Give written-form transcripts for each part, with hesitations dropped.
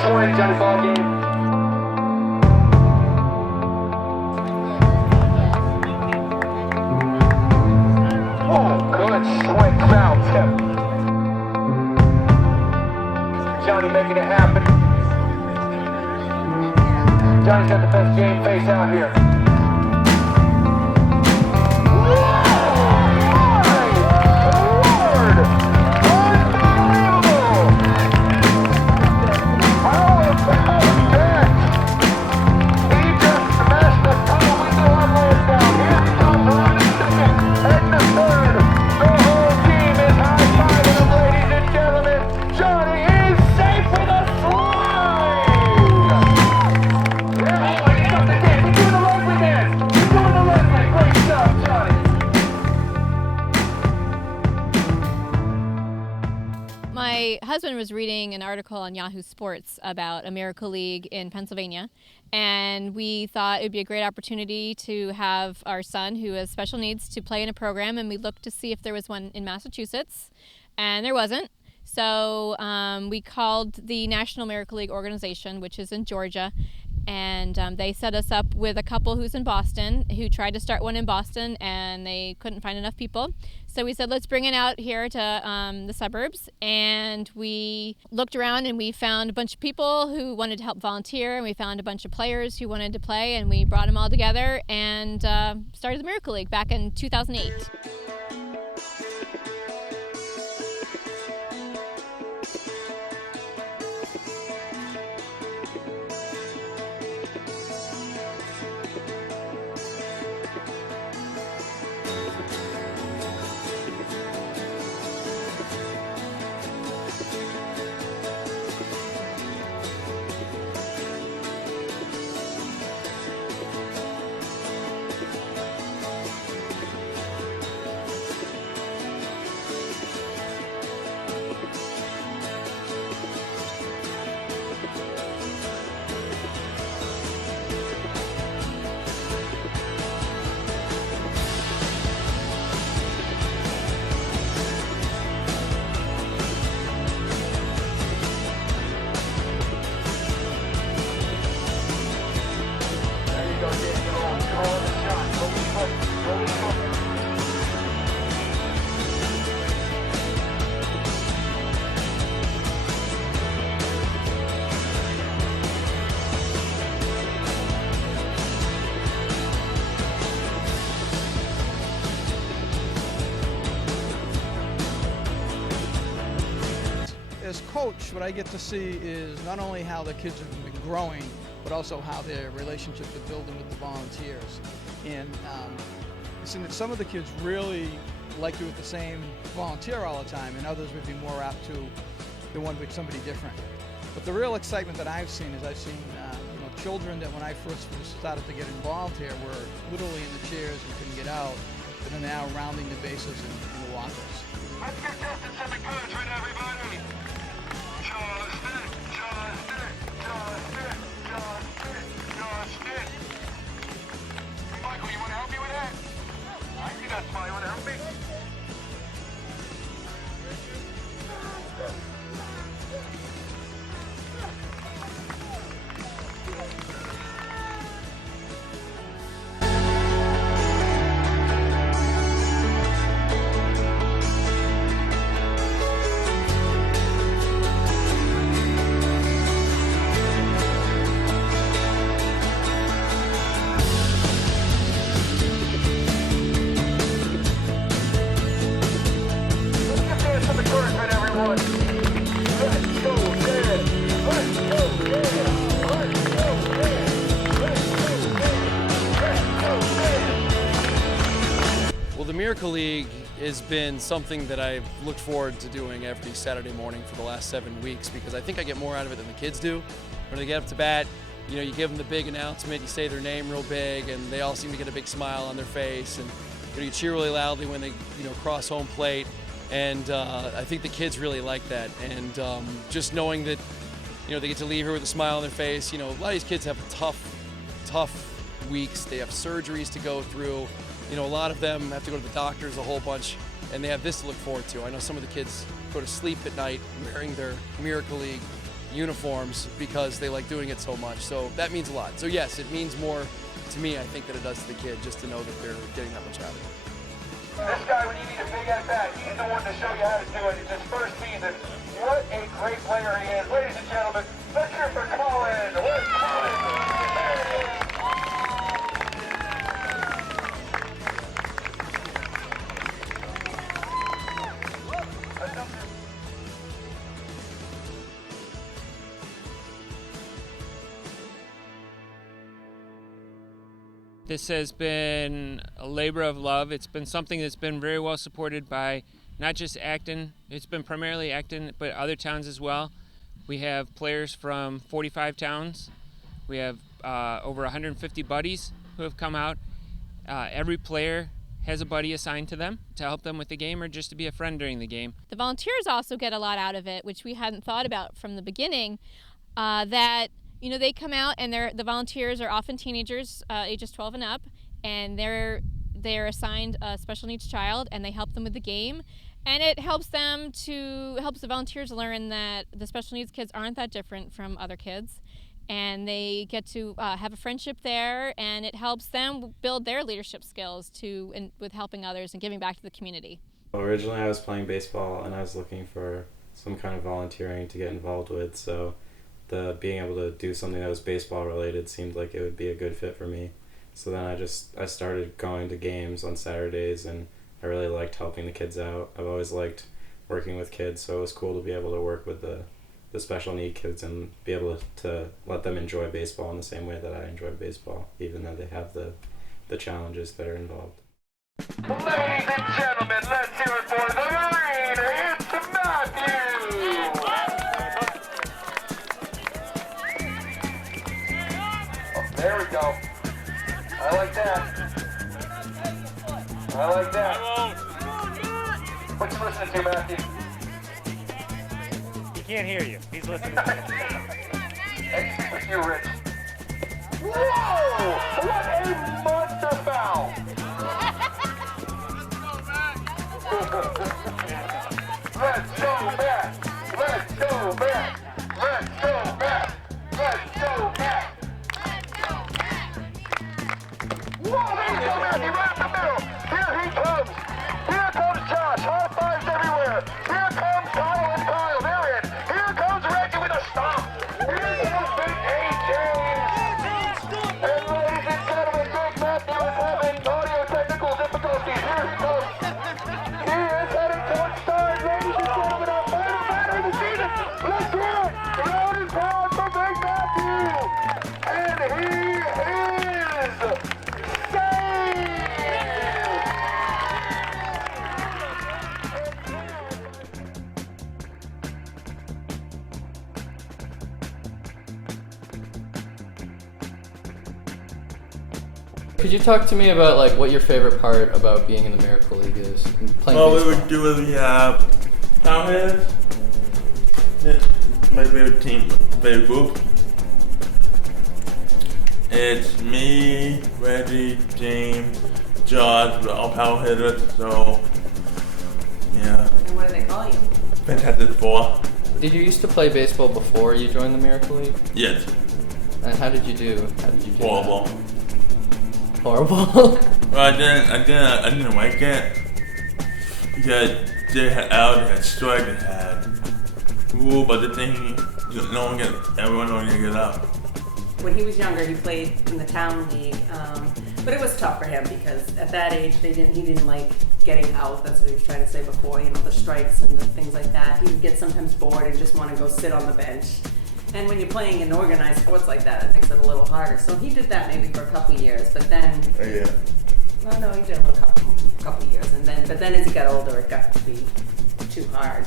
swing, Johnny ball game. Oh, good swing, foul tip. Johnny making it happen. Johnny's got the best game face out here. My husband was reading an article on Yahoo Sports about a Miracle League in Pennsylvania, and we thought it would be a great opportunity to have our son, who has special needs, to play in a program, and we looked to see if there was one in Massachusetts, and there wasn't. So we called the National Miracle League organization, which is in Georgia, and they set us up with a couple who's in Boston, who tried to start one in Boston, and they couldn't find enough people. So we said, let's bring it out here to the suburbs, and we looked around and we found a bunch of people who wanted to help volunteer, and we found a bunch of players who wanted to play, and we brought them all together and started the Miracle League back in 2008. As coach, what I get to see is not only how the kids have been growing, but also how their relationships are building with the volunteers. And seeing that some of the kids really like you with the same volunteer all the time, and others would be more apt to the one with somebody different. But the real excitement that I've seen is I've seen children that when I first started to get involved here were literally in the chairs and couldn't get out, but are now rounding the bases in walkers. Let's get distance in the country, everybody. Michael, you want to help me with that? I see that smile. You want to help me? Well, the Miracle League has been something that I've looked forward to doing every Saturday morning for the last 7 weeks, because I think I get more out of it than the kids do. When they get up to bat, you give them the big announcement, you say their name real big, and they all seem to get a big smile on their face, and you cheer really loudly when they cross home plate, and I think the kids really like that. And just knowing that they get to leave here with a smile on their face. A lot of these kids have tough weeks. They have surgeries to go through. A lot of them have to go to the doctors a whole bunch, and they have this to look forward to. I know some of the kids go to sleep at night wearing their Miracle League uniforms because they like doing it so much. So that means a lot. So yes, it means more to me, I think, than it does to the kid, just to know that they're getting that much out of it. This guy, when you need a big at bat, he's the one to show you how to do it. It's his first season. What a great player he is. Ladies and gentlemen, let's hear for Colin. Where's Colin? This has been a labor of love. It's been something that's been very well supported by not just Acton. It's been primarily Acton, but other towns as well. We have players from 45 towns. We have over 150 buddies who have come out. Every player has a buddy assigned to them to help them with the game or just to be a friend during the game. The volunteers also get a lot out of it, which we hadn't thought about from the beginning, that they come out and the volunteers are often teenagers, ages 12 and up, and they're assigned a special needs child, and they help them with the game. And it helps the volunteers learn that the special needs kids aren't that different from other kids, and they get to have a friendship there, and it helps them build their leadership skills with helping others and giving back to the community. Originally I was playing baseball and I was looking for some kind of volunteering to get involved with, so being able to do something that was baseball related seemed like it would be a good fit for me. So then I started going to games on Saturdays, and I really liked helping the kids out. I've always liked working with kids, so it was cool to be able to work with the special need kids and be able to let them enjoy baseball in the same way that I enjoy baseball, even though they have the challenges that are involved. Ladies and gentlemen, let's hear it for the Marine. It's Matthew. There we go. I like that. I like that. What you listening to, Matthew? He can't hear you. He's listening. Hey, with you, Rich. Whoa! What a monster foul! Let's go back! Let's go back! Let's go back! Let's go back! Whoa, there you go, Matthew, right up the middle. Here he comes. Here comes Josh. High fives everywhere. Here comes Kyle and Kyle. They're in. Here comes Reggie with a stop. Here comes Big A. James. And ladies and gentlemen, Big Matthew is having audio technical difficulties. Here he comes. He is heading towards start. Ladies and gentlemen, our final batter of the season. Let's hear it. Round and pound for Big Matthew. And he is... Could you talk to me about what your favorite part about being in the Miracle League is? Well, we would do is we have Townheads, my favorite team, favorite group. It's me, Reggie, James, Josh, we're all power hitters, so yeah. And what do they call you? Fantastic Four. Did you used to play baseball before you joined the Miracle League? Yes. And how did you do? Horrible. Horrible? Well, I didn't like it because they had out, they had strike, they had rule, but the thing, everyone only get up. When he was younger, he played in the town league, but it was tough for him because at that age, he didn't like getting out. That's what he was trying to say before, the strikes and the things like that. He would get sometimes bored and just want to go sit on the bench. And when you're playing in organized sports like that, it makes it a little harder. So he did that maybe for a couple of years, but then... Yeah. Well, no, he did it for a couple of years, but then as he got older, it got to be too hard.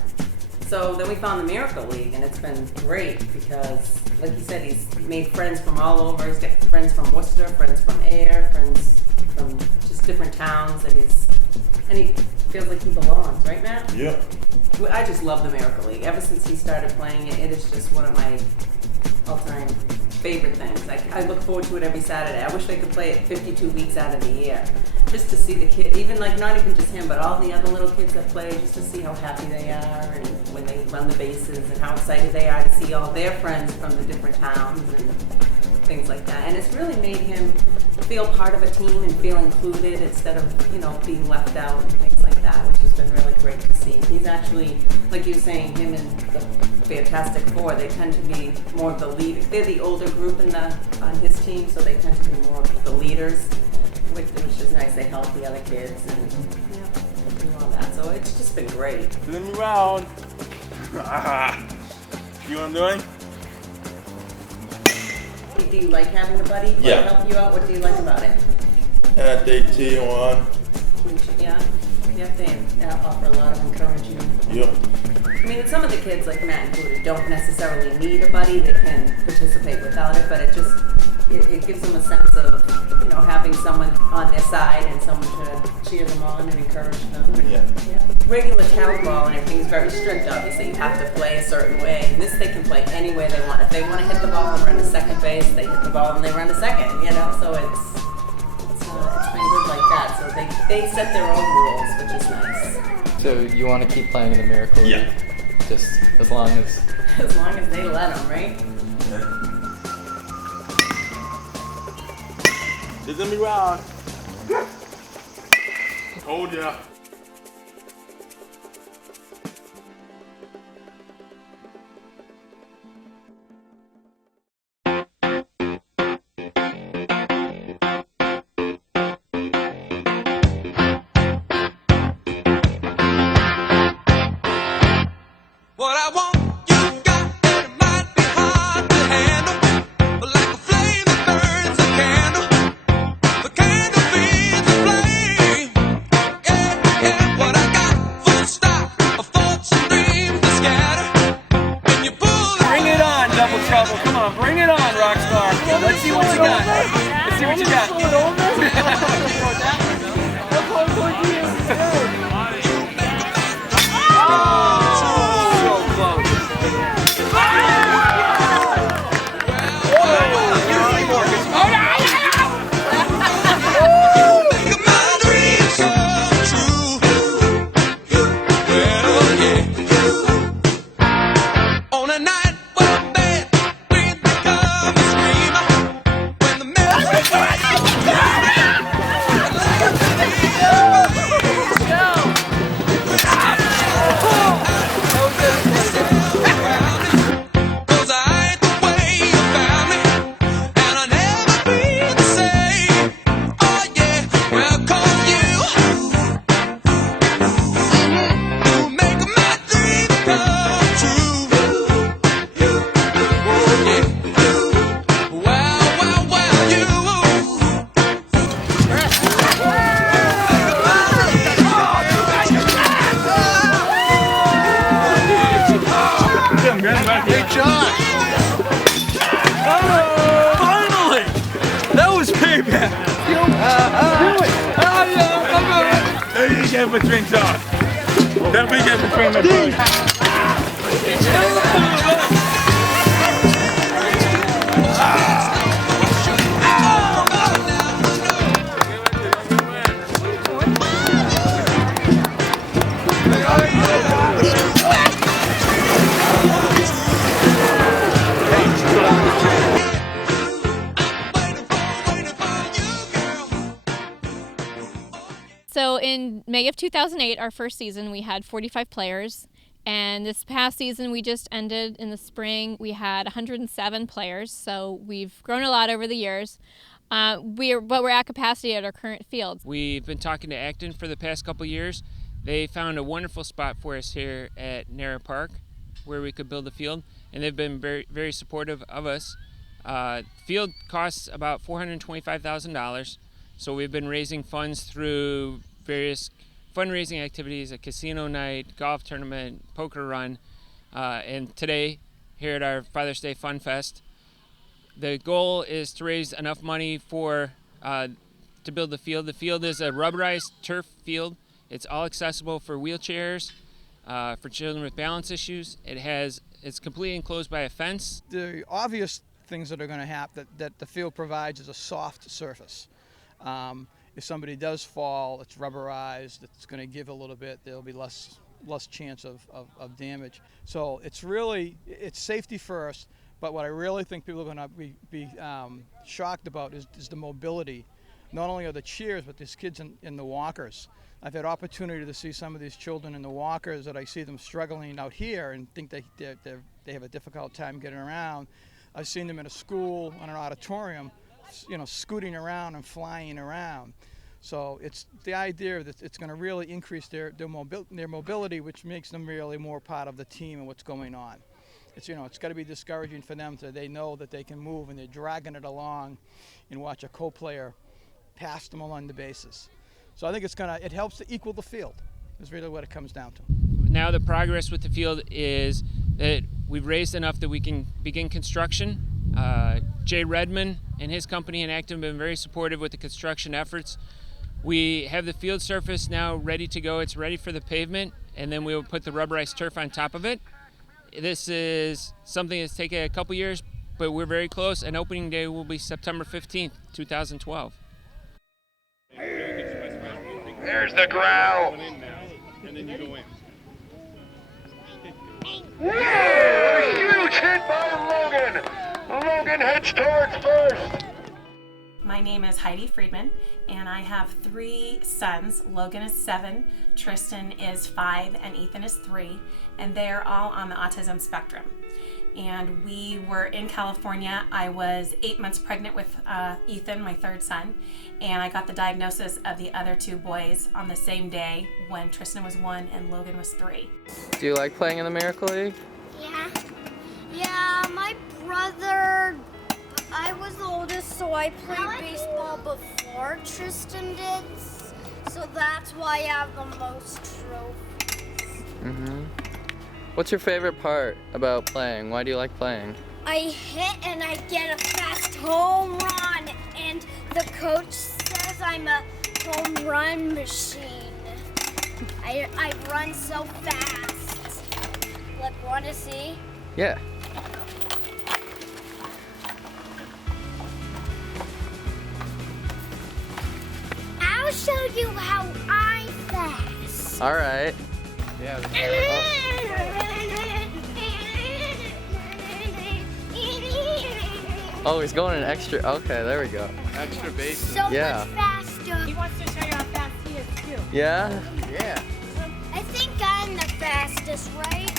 So then we found the Miracle League, and it's been great because, like you said, he's made friends from all over. He's got friends from Worcester, friends from Ayer, friends from just different towns, and he feels like he belongs, right, Matt? Yeah. I just love the Miracle League. Ever since he started playing it, it is just one of my all-time favorite things. I look forward to it every Saturday. I wish they could play it 52 weeks out of the year. Just to see the kid, even not even just him, but all the other little kids that play, just to see how happy they are and when when they run the bases and how excited they are to see all their friends from the different towns and things like that. And it's really made him feel part of a team and feel included instead of, you know, being left out and things like that, which has been really great to see. He's actually, like you were saying, him and the Fantastic Four, they tend to be more of the lead. They're the older group on his team, so they tend to be more of the leaders, which is nice. They help the other kids and do all that. So it's just been great. Turn me around. You know what I'm doing? Do you like having a buddy Yeah. help you out? What do you like about it? They cheat on. Yeah, they offer a lot of encouragement. Yep. I mean, some of the kids, like Matt included, don't necessarily need a buddy. They can participate without it, but it gives them a sense of, you know, having someone on their side and someone to cheer them on and encourage them. And, Yeah. Regular town ball and everything is very strict, obviously. You have to play a certain way. And this, they can play any way they want. If they want to hit the ball and run to second base, they hit the ball and they run to second, you know? So it's been good like that. So they set their own rules, which is nice. So you want to keep playing in the Miracle League? Yeah. Just as long as. As long as they let them, right? Turn me around. Told ya. What I want, you got, and it might be hard to handle, but like a flame that burns a candle, the candle feeds the flame. Yeah, yeah, what I got, full stop, of thoughts and dreams to scatter, and you pull the Bring it on, Double Trouble. Come on, bring it on, Rockstar. Let's see what you got. Let's see what you got. make my dreams come true. Well, yeah. On a night when bed, we become a screamer. When the Cause I ain't the way you found me, and I'll never be the same. Oh yeah, well, 'cause you make my dreams come true. Oh yeah, well, you. Great shot. Oh, finally! That was payback. Do it. There you get between shots. Then we get between the boys. So in May of 2008, our first season, we had 45 players. And this past season we just ended in the spring, we had 107 players. So we've grown a lot over the years. But we're at capacity at our current field. We've been talking to Acton for the past couple years. They found a wonderful spot for us here at Nara Park where we could build a field, and they've been very, very supportive of us. Field costs about $425,000, so we've been raising funds through various fundraising activities, a casino night, golf tournament, poker run, and today here at our Father's Day Fun Fest. The goal is to raise enough money for to build the field. The field is a rubberized turf field. It's all accessible for wheelchairs, for children with balance issues. It's completely enclosed by a fence. The obvious things that are going to happen that the field provides is a soft surface. If somebody does fall, it's rubberized. It's going to give a little bit. There'll be less less chance of damage. So it's safety first, but what I really think people are going to be shocked about is the mobility. Not only are the chairs, but there's kids in the walkers. I've had opportunity to see some of these children in the walkers that I see them struggling out here and think they have a difficult time getting around. I've seen them in a school, in an auditorium, scooting around and flying around. So it's the idea that it's going to really increase their mobility, which makes them really more part of the team and what's going on. It's got to be discouraging for them so they know that they can move and they're dragging it along and watch a co-player pass them along the bases. So I think it helps to equal the field is really what it comes down to. Now the progress with the field is that we've raised enough that we can begin construction. Jay Redman and his company in Acton have been very supportive with the construction efforts. We have the field surface now ready to go. It's ready for the pavement, and then we will put the rubberized turf on top of it. This is something that's taken a couple years, but we're very close, and opening day will be September 15th, 2012. There's the growl. And then you go in. Whoa! A huge hit by Logan. Logan heads towards first. My name is Heidi Friedman, and I have 3 sons. Logan is 7, Tristan is 5, and Ethan is 3, and they are all on the autism spectrum. And we were in California. I was 8 months pregnant with Ethan, my 3rd son, and I got the diagnosis of the other 2 boys on the same day when Tristan was 1 and Logan was 3. Do you like playing in the Miracle League? Yeah, my brother, I was the oldest, so I played baseball before Tristan did, so that's why I have the most trophies. Mm-hmm. What's your favorite part about playing? Why do you like playing? I hit and I get a fast home run, and the coach says I'm a home run machine. I run so fast. Look, want to see? Yeah. I'll show you how I'm fast. All right. Yeah. Oh, he's going an extra. Okay, there we go. Extra bases. So Yeah. much faster. He wants to show you how fast he is, too. Yeah? Yeah. I think I'm the fastest, right?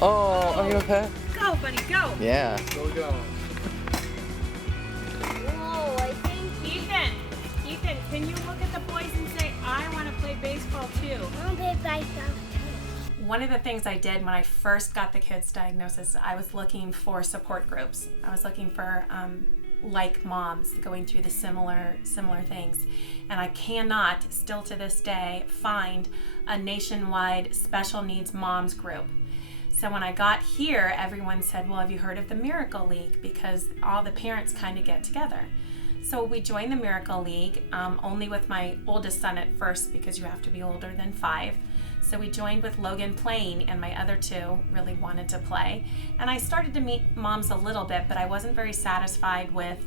Oh, I'm gonna pet. Go, buddy, go. Yeah. Go. Whoa, I think Ethan, can you look at the boys and say, I want to play baseball, too? I'm big by One of the things I did when I first got the kids' diagnosis, I was looking for support groups. I was looking for like moms going through the similar things. And I cannot, still to this day, find a nationwide special needs moms group. So when I got here, everyone said, well, have you heard of the Miracle League? Because all the parents kind of get together. So we joined the Miracle League, only with my oldest son at first because you have to be older than 5. So we joined with Logan playing, and my other 2 really wanted to play. And I started to meet moms a little bit, but I wasn't very satisfied with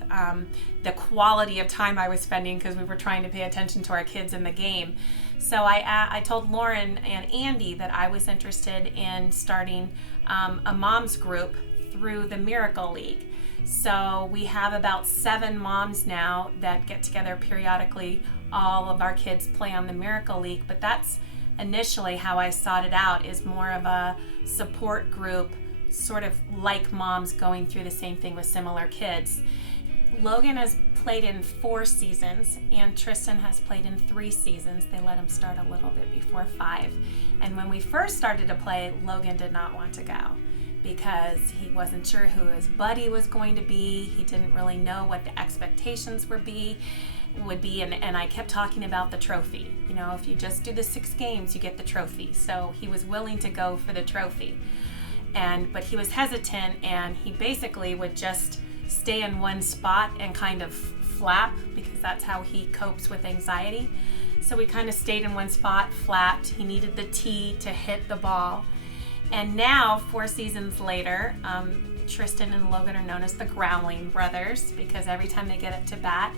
the quality of time I was spending because we were trying to pay attention to our kids in the game. So I told Lauren and Andy that I was interested in starting a moms group through the Miracle League. So we have about 7 moms now that get together periodically. All of our kids play on the Miracle League, but that's initially how I sought it out, is more of a support group, sort of like moms going through the same thing with similar kids. Logan has played in 4 seasons and Tristan has played in 3 seasons. They let him start a little bit before 5. And when we first started to play, Logan did not want to go because he wasn't sure who his buddy was going to be. He didn't really know what the expectations would be, and I kept talking about the trophy. You know, if you just do the 6 games, you get the trophy. So he was willing to go for the trophy. But he was hesitant, and he basically would just stay in one spot and kind of flap, because that's how he copes with anxiety. So we kind of stayed in one spot, flapped. He needed the tee to hit the ball. And now, 4 seasons later, Tristan and Logan are known as the Growling Brothers, because every time they get up to bat,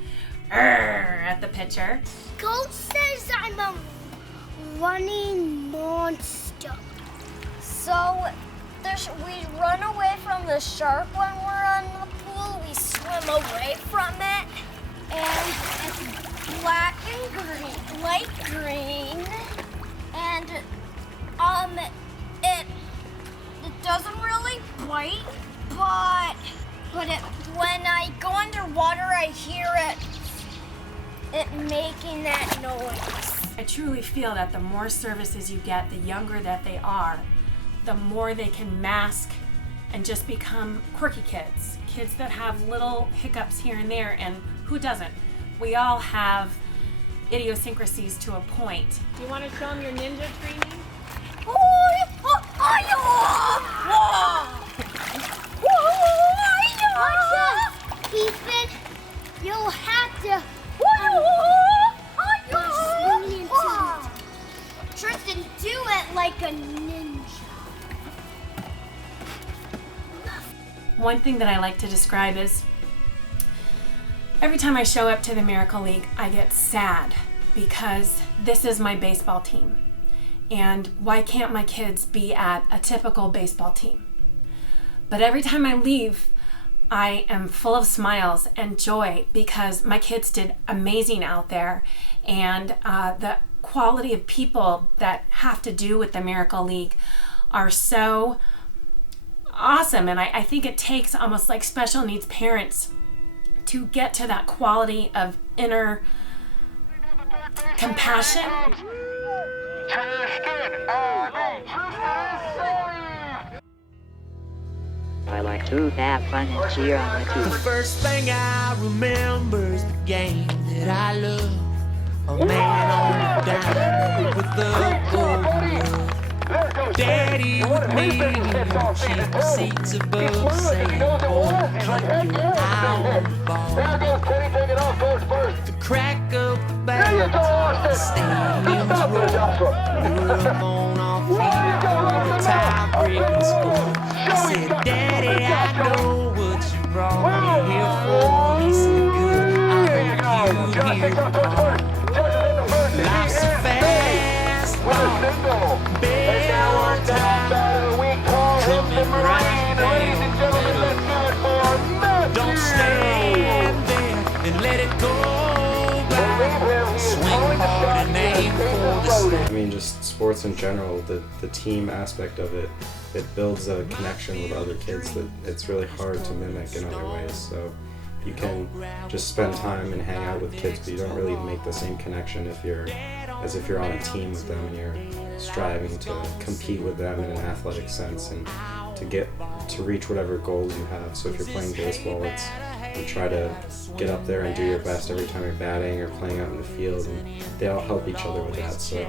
at the pitcher. Coach says I'm a running monster. So we run away from the shark when we're in the pool. We swim away from it, and it's black and green, light green, and it doesn't really bite, but when I go underwater, I hear it making that noise. I truly feel that the more services you get, the younger that they are, the more they can mask and just become quirky kids. Kids that have little hiccups here and there, and who doesn't? We all have idiosyncrasies to a point. Do you want to show them your ninja training? Ethan, you'll have to Tristan, do it like a ninja. One thing that I like to describe is every time I show up to the Miracle League, I get sad because this is my baseball team. And why can't my kids be at a typical baseball team? But every time I leave, I am full of smiles and joy because my kids did amazing out there, and the quality of people that have to do with the Miracle League are so awesome. And I think it takes almost like special needs parents to get to that quality of inner compassion. I like to have fun and cheer on the team. The first thing I remember is the game that I love. A man on the diamond with the gold. Daddy with me, cheap seats above, saying, "Oh, keep your eye on the ball." The crack of the bat, the stadium's roar. We were on our feet on the tie-breaking score. I said, "Daddy, I know what you brought me here for." He said, "Good, I hope you hear the call." Life's a fast walk, bell on time, coming right down. Don't stand there and let it go by. Swing hard and aim for the sky. I mean, just sports in general, the team aspect of it, it builds a connection with other kids that it's really hard to mimic in other ways. So you can just spend time and hang out with kids, but you don't really make the same connection as if you're on a team with them and you're striving to compete with them in an athletic sense and to reach whatever goals you have. So if you're playing baseball, you try to get up there and do your best every time you're batting or playing out in the field, and they all help each other with that. So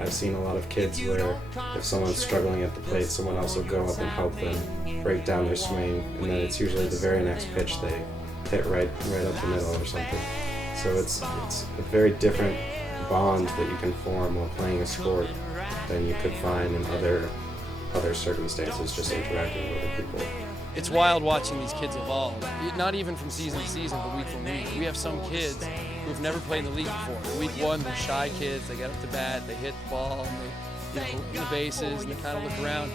I've seen a lot of kids where if someone's struggling at the plate, someone else will go up and help them break down their swing, and then it's usually the very next pitch they hit right up the middle or something. So it's a very different bond that you can form while playing a sport than you could find in other circumstances, just interacting with other people. It's wild watching these kids evolve, not even from season to season, but week from week. We have some kids who've never played in the league before. Week one, they're shy kids, they get up to bat, they hit the ball, and they hit the bases, and they kind of look around.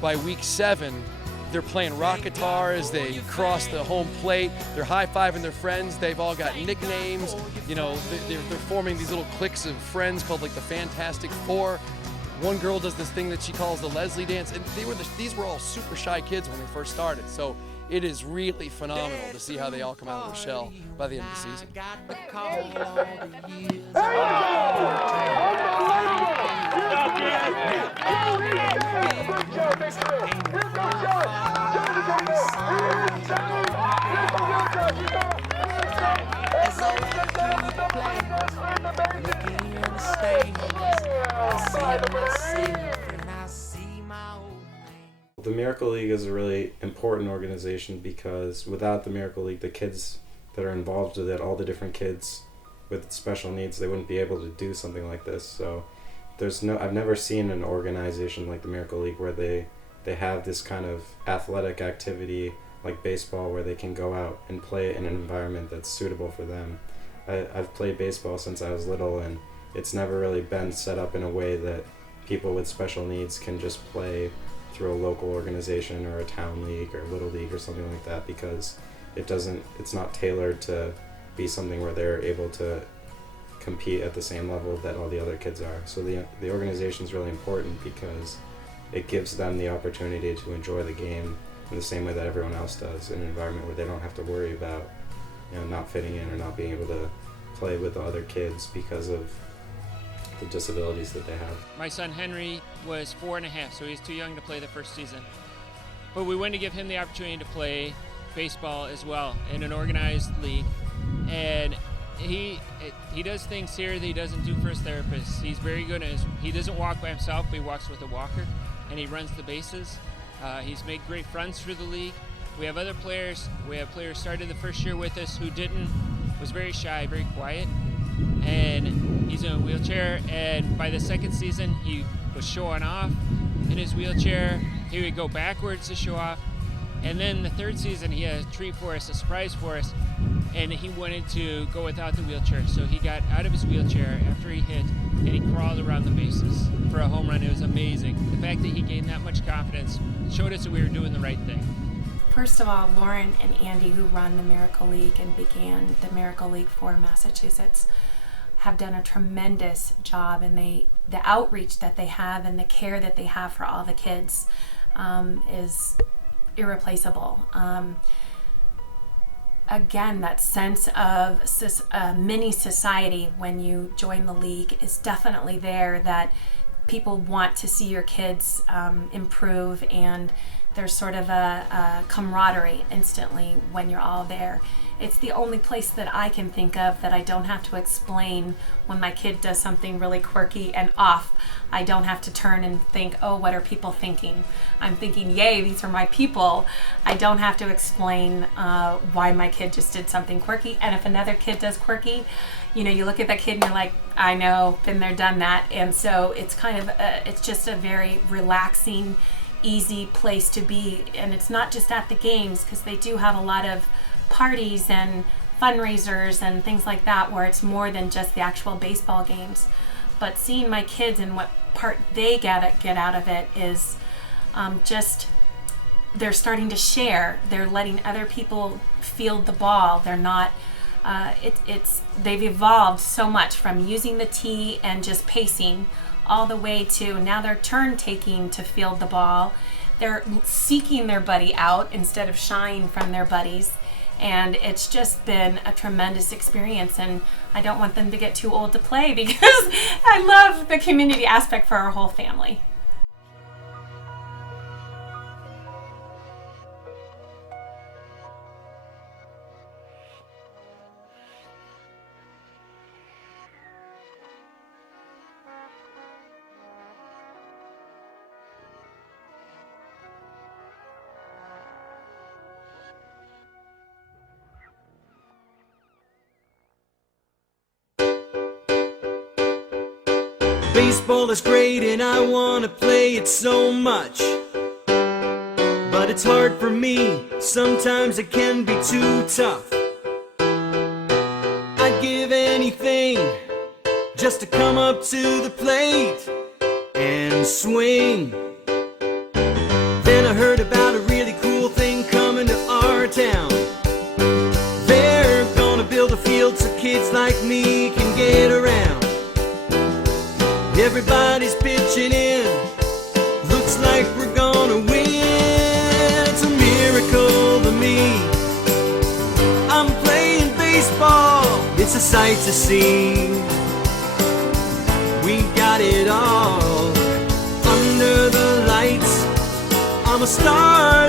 By week 7, they're playing rock guitars, they cross the home plate, they're high-fiving their friends, they've all got nicknames, they're forming these little cliques of friends called like the Fantastic Four. One girl does this thing that she calls the Leslie dance, and these were all super shy kids when they first started. So it is really phenomenal to see how they all come out of their shell by the end of the season. The Miracle League is a really important organization because without the Miracle League, the kids that are involved with it, all the different kids with special needs, they wouldn't be able to do something like this. So I've never seen an organization like the Miracle League where they have this kind of athletic activity like baseball where they can go out and play in an environment that's suitable for them. I've played baseball since I was little, and it's never really been set up in a way that people with special needs can just play through a local organization or a town league or little league or something like that, because it's not tailored to be something where they're able to compete at the same level that all the other kids are. So the organization is really important because it gives them the opportunity to enjoy the game in the same way that everyone else does, in an environment where they don't have to worry about, you know, not fitting in or not being able to play with the other kids because of the disabilities that they have. My son Henry was 4.5, so he's too young to play the first season. But we wanted to give him the opportunity to play baseball as well in an organized league. And he does things here that he doesn't do for his therapist. He's very good at he doesn't walk by himself, but he walks with a walker, and he runs the bases. He's made great friends through the league. We have other players. We have players started the first year with us who was very shy, very quiet, and he's in a wheelchair. And by the second season, he was showing off in his wheelchair. He would go backwards to show off. And then the third season, he had a treat for us, a surprise for us, and he wanted to go without the wheelchair. So he got out of his wheelchair after he hit, and he crawled around the bases for a home run. It was amazing. The fact that he gained that much confidence showed us that we were doing the right thing. First of all, Lauren and Andy, who run the Miracle League and began the Miracle League for Massachusetts, have done a tremendous job, and the outreach that they have and the care that they have for all the kids is irreplaceable. Again, that sense of mini society when you join the league is definitely there, that people want to see your kids improve, and there's sort of a camaraderie instantly when you're all there. It's the only place that I can think of that I don't have to explain when my kid does something really quirky and off. I don't have to turn and think, oh, what are people thinking? I'm thinking, yay, these are my people. I don't have to explain why my kid just did something quirky. And if another kid does quirky, you know, you look at that kid and you're like, I know, been there, done that. And so it's kind of, it's just a very relaxing, easy place to be. And it's not just at the games, because they do have a lot of parties and fundraisers and things like that where it's more than just the actual baseball games. But seeing my kids and what part they get out of it is just, they're starting to share. They're letting other people field the ball. They're not, they've evolved so much from using the tee and just pacing all the way to now they're turn taking to field the ball. They're seeking their buddy out instead of shying from their buddies. And it's just been a tremendous experience, and I don't want them to get too old to play because I love the community aspect for our whole family. Baseball is great and I wanna play it so much, but it's hard for me, sometimes it can be too tough. I'd give anything just to come up to the plate and swing. Then I heard about a really cool thing coming to our town. They're gonna build a field so kids like me can get around. Everybody's pitching in, looks like we're gonna win. It's a miracle to me, I'm playing baseball, it's a sight to see. We got it all, under the lights, I'm a star